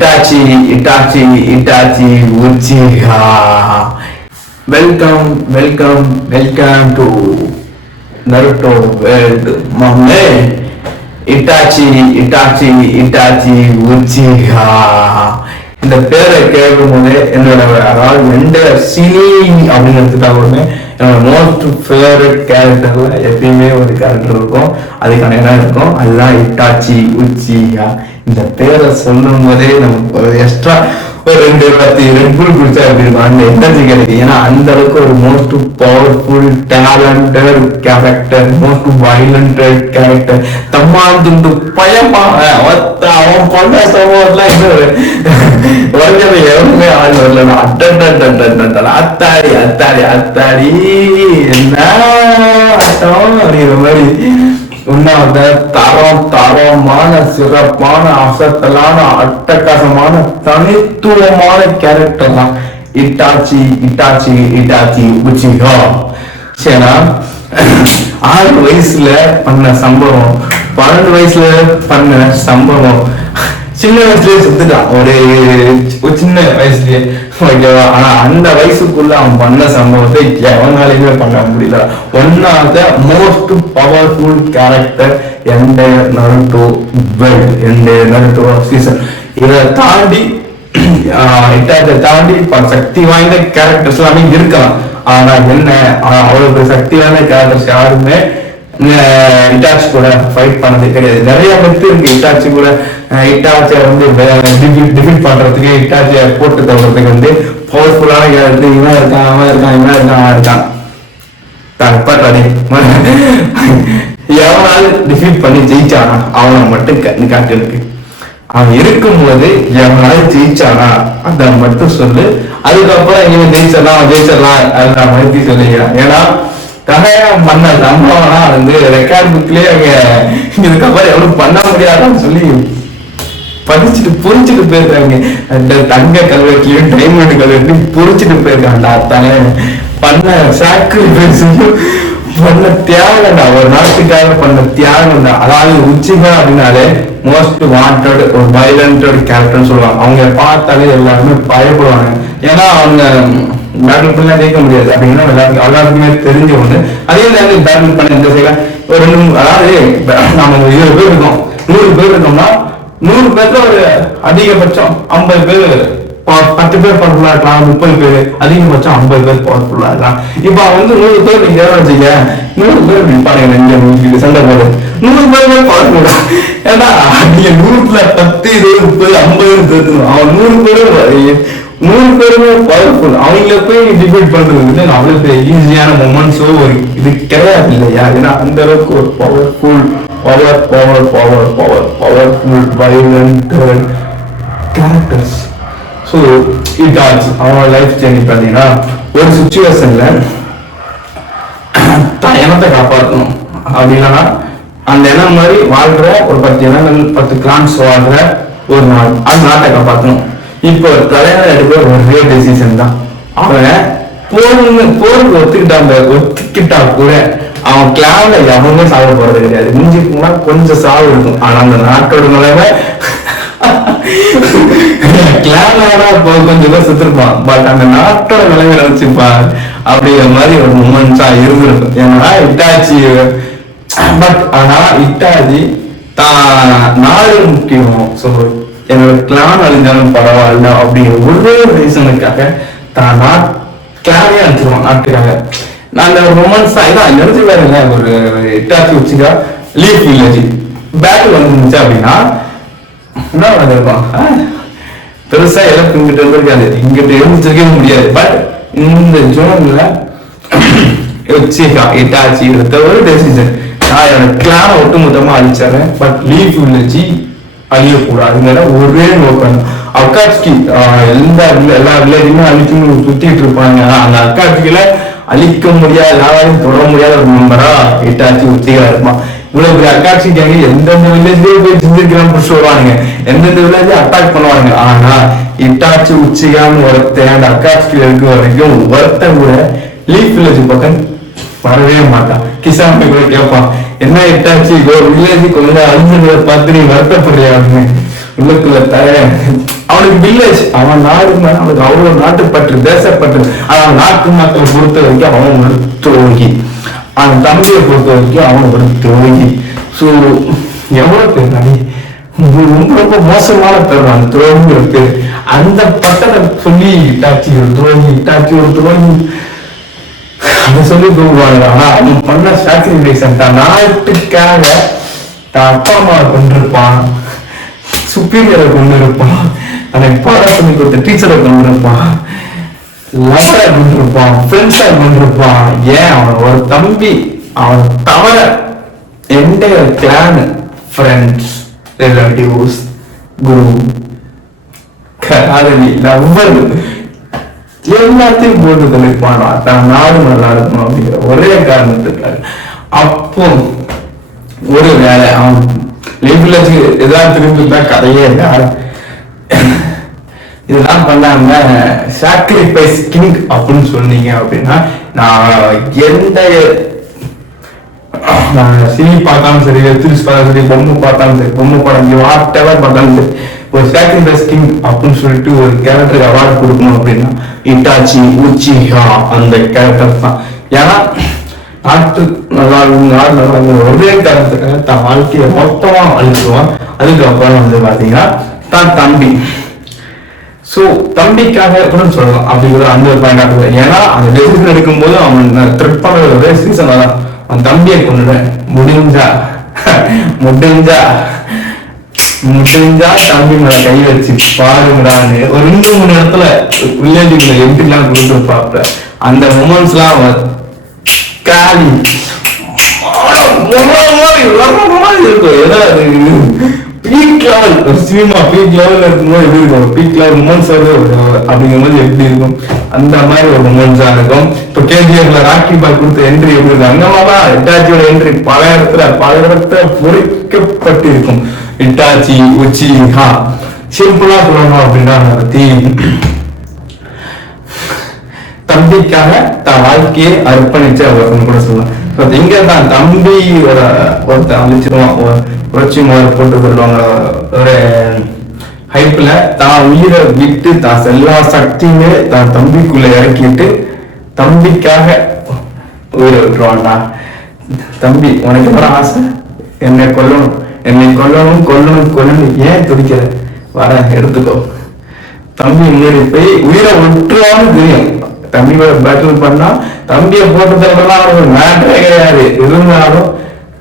Itachi, Itachi, Itachi, Uchiha. Welcome to Naruto world. Mame, Itachi, Uchiha. இந்த பேரை கேட்கும் போது என்னோட அதாவது எந்த சினி அப்படிங்கிறதுக்காக என்னோட மோஸ்ட் ஃபேவரட் கேரக்டர்ல எப்பயுமே ஒரு கேரக்டர் இருக்கும், அதுக்கான இடம் இருக்கும். அதுதான் இட்டாச்சி உச்சிஹா. இந்த பேரை சொல்லும் போதே நமக்கு எக்ஸ்ட்ரா ஒரு 2 ரெட் புல் குடிச்சா எப்படி இருக்கும் அந்த எனர்ஜி கிடைக்கும். ஏன்னா அந்த அளவுக்கு ஒரு most powerful talented character, most violent character. தம்மாந்து பயமா அவன் பண்ண சம்பவம்லாம் இன்னும் எவனுமே ஆள் வரல. அத்தாடி அத்தாடி அத்தாடி என்ன அப்படிங்கிற மாதிரி உண்ணாத தரமான சிறப்பான அசத்தலான அட்டகாசமான தனித்துவமான கேரக்டர் தான் இட்டாச்சி உச்சிஹா. சரினா 6 வயசுல பண்ண சம்பவம், 12 வயசுல பண்ண சம்பவம், சின்ன வயசுலயே செத்துட்டான் ஒரு சின்ன வயசுலயே, ஓகேவா? ஆனா அந்த வயசுக்குள்ள அவன் பண்ண சம்பவத்தை எவனாலையுமே பண்ண முடியல. One of the most powerful character entire Naruto world, entire Naruto season. இதை தாண்டி இட்டாச்சை தாண்டி சக்தி வாய்ந்த கேரக்டர்ஸ் எல்லாமே இருக்கலாம். ஆனா என்ன, அவ்வளவு சக்தி வாய்ந்த கேரக்டர்ஸ் யாருமே இட்டாச்சி கூட ஃபைட் பண்ணது கிடையாது. நிறைய பேருக்கு இருக்கு இட்டாச்சி கூட. இட்டாச்சியை வந்து டிஃபீட் பண்றதுக்கு, இட்டாச்சியை போட்டு தள்ளுறதுக்கு வந்து பவர்ஃபுல்லான கேரக்டர் இவன் இருக்கான். எவனால டிஃபீட் பண்ணி ஜெயிச்சானா அவனை மட்டும் காட்டு இருக்கு. அவன் இருக்கும்போது எவனால ஜெயிச்சானா அதை மட்டும் சொல்லு. அதுக்கப்புறம் இவன் ஜெயிச்சிடலாம் அதை மறுத்தி சொல்லிக்கிறான். ஏன்னா ககையம் பண்ண சம்பவம்னா வந்து ரெக்கார்ட் புக்லயே அவங்க இதுக்கப்புறம் எவ்வளவு பண்ண முடியாதுன்னு சொல்லி படிச்சுட்டு புரிச்சுட்டு போயிருக்காங்க. அந்த தங்க கல்வெட்டுலயும் டைமண்ட் கல்வெட்டுலயும் புரிச்சுட்டு போயிருக்காங்க. அத்தானே பண்ண சாக்ரிஃபைஸையும் பண்ண தியாகம்டா, ஒரு நாட்டுக்காக பண்ண தியாகம்டா. அதாவது உச்சிஹா அப்படின்னாலே மோஸ்ட் வாண்டட் ஒரு வயலண்டட் கேரக்டர்னு சொல்லுவாங்க. அவங்க பார்த்தாலே எல்லாருமே பயப்படுவாங்க. ஏன்னா அவங்க பேட்டில் பண்ணா ஜெயிக்க முடியாது அப்படின்னா எல்லாருக்குமே தெரிஞ்ச ஒண்ணு. அதே நேரத்தில் பேட்டில் பண்ண இந்த சைட்ல ஒரு 2 அதாவது நம்ம 20 பேர் இருக்கோம், 100 பேர் இருக்கோம்னா 100 பேர்ல ஒரு அதிகபட்சம் 50 பேர் 10 பேர் பவர்ஃபுல்லா இருக்கலாம், 30 பேர் அதிகபட்சம் 50 பேர் பவர்ஃபுல்லா இருக்கலாம். இப்ப வந்து 100 பேர் நீங்க வச்சுக்க 100 பேர் பாருங்க இங்க சண்டை போடு 100 பேர் பவர்ஃபுல்லா. ஏன்னா நீங்க 100ல 10 20 30 50 சேர்த்துணும். அவன் 100 பேருமே பவர்ஃபுல். அவங்கள போய் டிபேட் பண்றது அவ்வளவு ஈஸியான மொமெண்ட்ஸோ ஒரு இது கிடையாது இல்லையா? ஏன்னா அந்த அளவுக்கு ஒரு powerful violent characters. So Itachi அவனோட லைஃப் ஜேர்னி பார்த்தீங்கன்னா ஒரு சுச்சுவேஷன்ல தான் இனத்தை காப்பாற்றணும் அப்படின்னா அந்த இனம் மாதிரி வாழ்ற ஒரு 10 இனங்கள் 10 கிளான்ஸ் வாழ்ற ஒரு நாள் அந்த நாட்டை காப்பாற்றணும். இப்போ தலைவன் எடுக்கிற ஒரே டெசிஷன் தான். அவன் போருக்கு ஒத்துக்கிட்டா கூட அவன் கிளான்ல எவனுமே சாக போறது கிடையாது. மிஞ்சிக்கு போனா கொஞ்சம் சாவு இருக்கும். ஆனா அந்த நாட்டோட நிலைமை கிளான்ல கொஞ்சம் பேர் செத்துருப்பான். பட் அந்த நாட்டோட நிலைமை நினைச்சுப்பான் அப்படிங்கிற மாதிரி ஒரு மூமெண்ட்ஸா இருந்திருக்கும். ஏன்னா இட்டாச்சி பட் ஆனா இட்டாச்சி தான் நாடு முக்கியம். ஸோ என்னோட கிளான் அழிஞ்சாலும் பரவாயில்ல அப்படிங்கிற ஒரே ரீசனுக்காக தான் கிளானே அழிச்சிருவான் நாட்டுக்காக. நான் அந்த ரொமான்ஸ் ஆகிதான் நினைச்சு பாருங்க. ஒரு இட்டாச்சி உச்சிக்கா லீஃப் வில்லேஜ் பேட்டில் வந்துருந்துச்சு அப்படின்னா என்ன வந்திருப்பான், பெருசா எல்லாம் இங்கிட்ட இருந்திருக்காது, இங்கிட்ட இருந்துச்சிருக்கவே முடியாது. பட் இந்த ஜோன்ல உச்சிக்கா இட்டாச்சி எடுத்த ஒரு டெசிஷன், நான் என்னோட கிளானை ஒட்டுமொத்தமா அழிச்சாரேன். பட் லீஃப் வில்லேஜ் அழியக்கூடாதுங்கிற ஒரே நோக்கம். அக்காட்சிக்கு எல்லா வில்லேஜுமே அழிச்சுன்னு சுத்திட்டு இருப்பாங்க. அந்த அக்காட்சியில அழிக்க முடியாத, யாராலையும் தொட முடியாத ஒரு மெம்பரா இட்டாச்சி உச்சிகா இருப்பான். இவ்வளவு பெரிய அக்காட்சிக்காக எந்தெந்த வில்லேஜ்லயே போய் செஞ்சிருக்கிறான்னு புடிச்சு வருவானுங்க, எந்தெந்த வில்லேஜ் அட்டாக் பண்ணுவாங்க. ஆனா இட்டாச்சி உச்சிகான்னு ஒருத்தன் அந்த அக்காட்சியில இருக்க வரைக்கும் ஒருத்தன் கூட லீஃப் வில்லேஜ் பக்கம் வரவே மாட்டான். கிசான் கூட கேட்பான், என்ன இட்டாச்சி வில்லேஜ் கொஞ்சம் அழிஞ்சதை பார்த்து நீ வருத்தப்படுறியா அப்படின்னு. உள்ளுக்குள்ள தர அவன் அவனுக்கு வில்லேஜ், அவன் நாடு மேல அவனுக்கு அவ்வளவு நாட்டுப்பற்று, தேசப்பற்று. அவன் நாட்டு மக்களை பொறுத்த வரைக்கும் அவன் ஒரு துரோகி, அவன் தம்பியை பொறுத்த வரைக்கும் அவன் ஒரு துரோகி. ஸோ எவ்வளவு பேர் ரொம்ப ரொம்ப மோசமான தருவான் துரோகி இருக்கு. அந்த பட்டத்தை சொல்லி இட்டாச்சி ஒரு துரோகி, இட்டாச்சி ஒரு துரோகி அதை சொல்லி தூங்குவாங்க. ஆனா அவன் பண்ண சாக்ரிஃபைஸ் தான் நாட்டுக்காக தான் அப்பா அம்மாவை கொண்டிருப்பான், சுப்பீரியரை கொண்டு இருப்பான், எனக்கு பாடம் சொல்லி கொடுத்த டீச்சரை கொண்டு இருப்பான், லவரை கொண்டு இருப்பான், ஃப்ரெண்ட்ஸை கொண்டு இருப்பான். ஏன் அவன் ஒரு தம்பி அவன் தவிர எந்த கிளான், ஃப்ரெண்ட்ஸ், ரிலேட்டிவ்ஸ், குரு, காதலி, லவ்வர் எல்லாத்தையும் போட்டு தொலைப்பானா தான் நாடு நல்லா இருக்கணும் அப்படிங்கிற ஒரே காரணத்துக்காக. அப்போ ஒரு வேலை அவன் லைஃப்ல ஏதாவது திரும்பி கதையே இல்லை. இதெல்லாம் பண்ணாம சாக்ரிஃபைஸ் கிங் அப்படின்னு சொன்னீங்க அப்படின்னா, நான் எந்த சினி பார்த்தாலும் சரி, வெப்சீரிஸ் பார்த்தாலும் சரி, பொம்மை பார்த்தாலும் சரி, பொம்மை படம் வாட் எவர் பார்த்தாலும் சரி, ஒரு சாக்ரிஃபைஸ் கிங் அப்படின்னு சொல்லிட்டு ஒரு கேரக்டருக்கு அவார்டு கொடுக்கணும் அப்படின்னா இட்டாச்சி உச்சிஹா அந்த கேரக்டர் தான். ஏன்னா நாட்டு நல்லா நாடு நல்லா ஒரே காரணத்துக்காக தான் வாழ்க்கையை மொத்தமா அழிச்சிருவான். அதுக்கப்புறம் வந்து பாத்தீங்கன்னா தான் தம்பி, சோ தம்பிக்காக கூட சொல்லலாம் அப்படிங்கிற அந்த ஒரு பாயிண்ட். ஏன்னா அந்த டெசிஷன் எடுக்கும் போது அவன் த்ரெட் பண்ற ஒரே சீசன் தான், அவன் தம்பியை கொண்டுடுறேன், முடிஞ்சா தம்பி மேல கை வச்சு பாருங்கடான்னு ஒரு 2-3 இடத்துல வில்லேஜுக்குள்ள எம்பிலாம் கொடுத்து பார்ப்ப. அந்த மூமெண்ட்ஸ் எல்லாம் அவன் காலி இருக்கும். ஏதாவது பீக் லெவல் சினிமா பீக் லெவல்ல இருக்கும்போது எப்படி இருக்கும், பீக் லெவல் மூமெண்ட்ஸ் அப்படிங்கும் போது எப்படி இருக்கும், அந்த மாதிரி ஒரு மூமெண்ட்ஸா இருக்கும். இப்போ கேஜிஎஃப்ல ராக்கி பாய் கொடுத்த என்ட்ரி எப்படி இருக்கும், அந்த மாதிரிதான் இட்டாச்சியோட என்ட்ரி பல இடத்துல பொறிக்கப்பட்டு இருக்கும். இட்டாச்சி உச்சிஹா சிம்பிளா சொல்லணும் அப்படின்னா பத்தி தம்பிக்காக தன் வாழ்க்கையை அர்ப்பணிச்சு அவர்னு கூட சொல்லலாம். இங்க தான் தம்பி ஒருத்தன் அழிச்சிருவான், புரட்சி முதல் போட்டு சொல்லுவாங்க ஒரு ஹைப்ல தான் உயிரை விட்டு தான் எல்லா சக்தியுமே தான் தம்பிக்குள்ள இறக்கிட்டு தம்பிக்காக உயிரை விட்டுருவான்டா. தம்பி உனக்கு என்ன ஆசை, என்னை கொல்லணும் ஏன் துடிக்கிற, வர எடுத்துக்கோ. தம்பி முன்னாடி போய் உயிரை விட்டுருவான்னு தெரியும். தம்பியோட பேட்டில் பண்ணா தம்பியை போட்டு தரலாம் மேட்டரே கிடையாது. இருந்தாலும்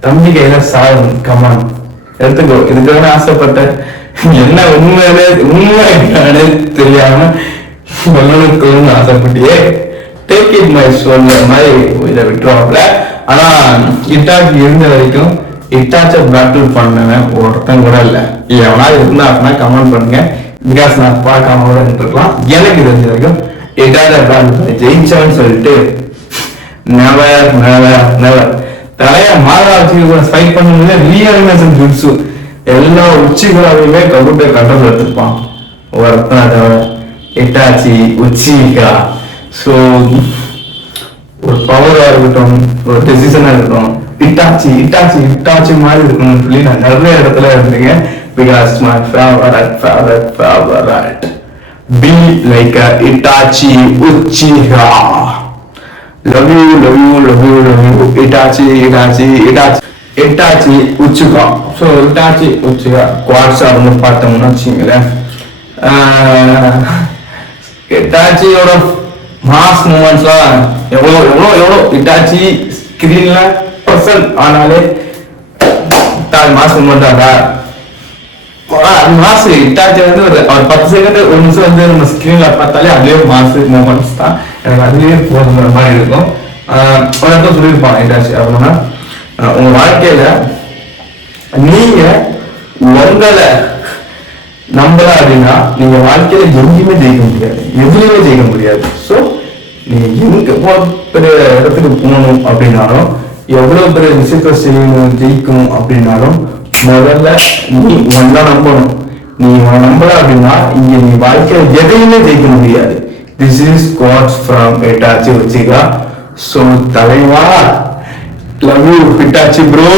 தம்பி கையில சாகும், கமான் எடுத்துக்கோ. இதுக்காக ஆசைப்பட்ட என்ன உண்மையானே தெரியாம கொல்லணுக்கு ஆசைப்பட்டியே, டேக் இட் மை சொல்ற மாதிரி உயிரை விட்டுருவாப்ல. ஆனா இட்டாச்சி இருந்த வரைக்கும் இட்டாச்ச பேட்டில் பண்ணவன் ஒருத்தன் கூட இல்லை. எவனா இருந்தா அப்படின்னா கமெண்ட் பண்ணுங்க, பிகாஸ் நான் பார்க்காம கூட இருக்கலாம். எனக்கு தெரிஞ்ச வரைக்கும் இட்டாச்ச பேட்டில் ஜெயிச்சவன்னு சொல்லிட்டு நெவர் தலைய மாதா வச்சு ஃபைட் பண்ணும்போது ரீஅனிமேஷன் ஜுட்ஸு எல்லா உச்சிகளாவையுமே கபூட்டை கண்ட்ரோல் எடுத்துருப்பான் ஒருத்தன். அதோட இட்டாச்சி உச்சிகா. ஸோ ஒரு பவரா இருக்கட்டும், ஒரு டெசிஷனா இருக்கட்டும், இட்டாச்சி மாதிரி இருக்கணும்னு சொல்லி நான் நிறைய இடத்துல இருந்தேன். Because my favourite be like a Itachi Uchiha. Love you Itachi Uchiha. So Itachi Uchiha quads ஆர்னு பார்த்தோம்னா வச்சுங்களேன், இட்டாச்சியோட மாஸ் மூமெண்ட்ஸ்லாம் எவ்வளோ இட்டாச்சி ஸ்கிரீன்ல பர்சன் ஆனாலே மாஸ் மூமெண்டாடா மாசு. இட்டாச்சி வந்து ஒரு 10 செகண்ட் 1 நிமிஷம் வந்து நம்ம ஸ்கிரீன்ல பார்த்தாலே அதுலயே மாசு மூமெண்ட்ஸ் தான், எனக்கு அதுலயே போகிற மாதிரி இருக்கும். ஒரு இடத்துல சொல்லியிருப்பான் இட்டாச்சி அப்படின்னா, உங்க வாழ்க்கையில நீங்க உங்களை நம்பல அப்படின்னா நீங்க வாழ்க்கையில எங்கேயுமே ஜெயிக்க முடியாது, எதுலையுமே ஜெயிக்க முடியாது. ஸோ நீங்க எங்க பெரிய இடத்துக்கு போகணும் அப்படின்னாலும், எவ்வளவு பெரிய விஷயத்த செய்யணும் ஜெயிக்கணும் அப்படின்னாலும், முதல்ல நீ ஒன்ன நம்பணும். நீ உன்னை நம்பல அப்படின்னா இங்க நீ வாழ்க்கையில எதையுமே ஜெயிக்க முடியாது. This is quotes from Itachi Uchiha. So தலைவா, love you Itachi bro.